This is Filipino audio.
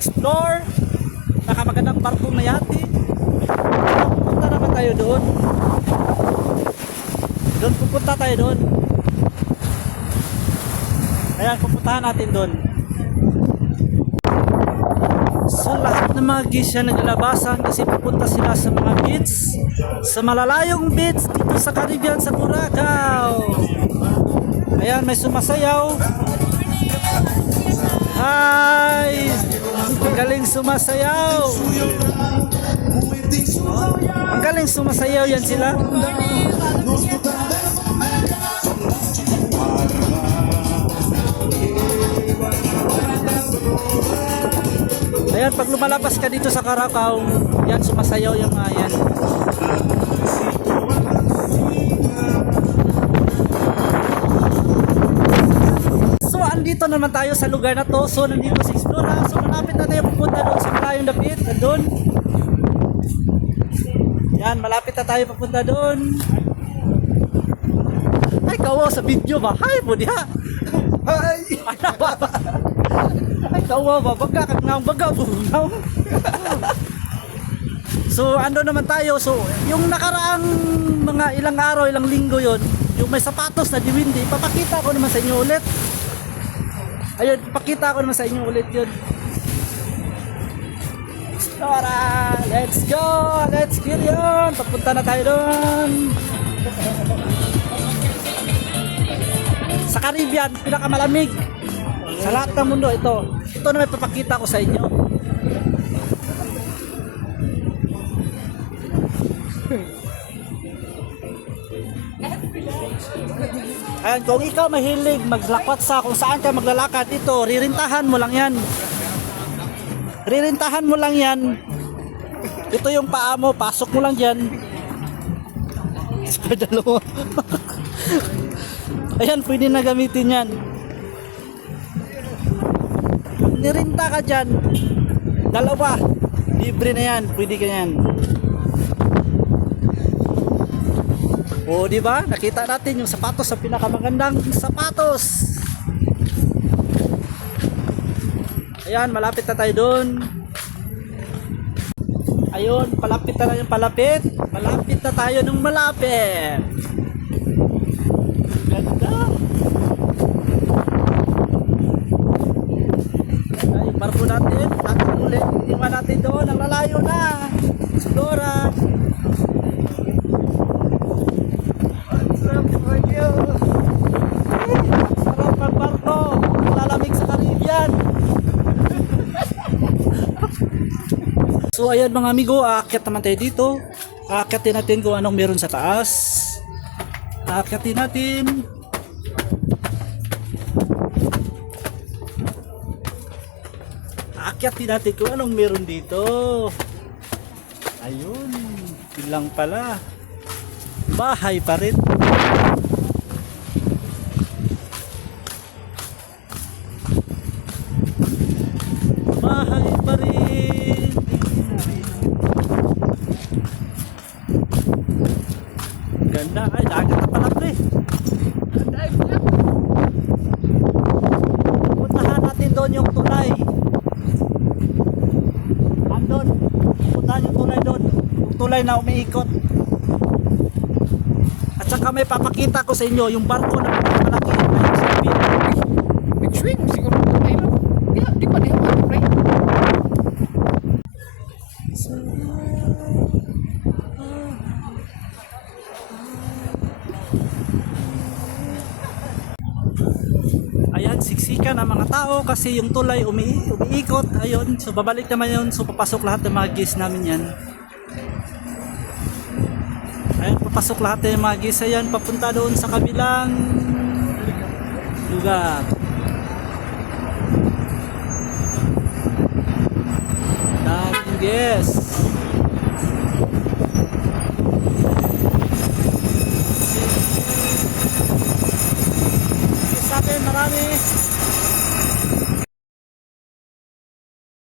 explore. Nakamagandang barkong na yati. Pupunta naman tayo doon. Pupunta tayo doon. Ayan, pupuntahan natin doon. So lahat ng mga geese yan naglalabasan kasi pupunta sila sa mga beach, sa malalayong beach dito sa Caribbean, sa Curaçao. Ayan, may sumasayaw. Hi! Ang galing sumasayaw. Ang galing sumasayaw yan sila. Ayan, pag lumalabas ka dito sa Curaçao, yan, sumasayaw yung mga yan. So, andito naman tayo sa lugar na to. So, nandito sa Explora. So, malapit na tayo pupunta doon sa malayong dapit. Doon. Yan, malapit na tayo pupunta doon. Ay, kawaw sa video ba? Hi, po diha. Hi! Ano ba? Ay, kawaw ba? Baga kag nang baga bunaw. So, ando naman tayo. So, yung nakaraang mga ilang araw, ilang linggo yon, yung may sapatos na diwindi, papakita ko naman sa inyo ulit. Ayun, papakita ko naman sa inyo ulit yun. Explora! Let's go! Let's get yun! Papunta na tayo doon. Sa Caribbean, pinakamalamig sa lahat ng mundo. Ito na may papakita ko sa inyo. Ayan, kung ikaw mahilig maglakwat sa kung saan ka maglalakad, ito, ririntahan mo lang yan. Ririntahan mo lang yan. Ito yung paa mo, pasok mo lang dyan. Dalawa. Ayan, pwede na gamitin yan. Nirinta ka dyan, dalawa, libre na yan, pwede ka yan. O, di ba? Nakita natin yung sapatos sa pinakamagandang sapatos. Ayan, malapit na tayo doon. Ayun, palapit na yung palapit. Malapit na tayo ng malapit. Ganda. Ganda yung barko natin. Tatang ulit. Iwan natin doon. Ang lalayo na. Explora. What's up for you? Sarap ang barko. Lalamig sa Caribbean. So ayan mga amigo, aakyat naman tayo dito. Aakyatin natin kung anong meron sa taas. Aakyatin natin. Aakyatin natin kung anong meron dito. Ayun, bilang pala. Bahay pa rin. Bahay pa rin. Ganda. Ay, dagat na pala pre. Puntahan natin doon yung tulay. Andun. Puntahan yung tulay doon. Yung tulay na umiikot. At saka may papakita ko sa inyo yung barko na malaki na yung sabi. Nag-swing siguro tayo. Di ba di ba pre? Ayan, siksikan ang mga tao kasi yung tulay umiikot. Ayun, so babalik naman yun. So papasok lahat ng mga geese namin yan. Ayan, papasok lahat ng mga geese. Ayan, papunta doon sa kabilang lugar. Daming geese.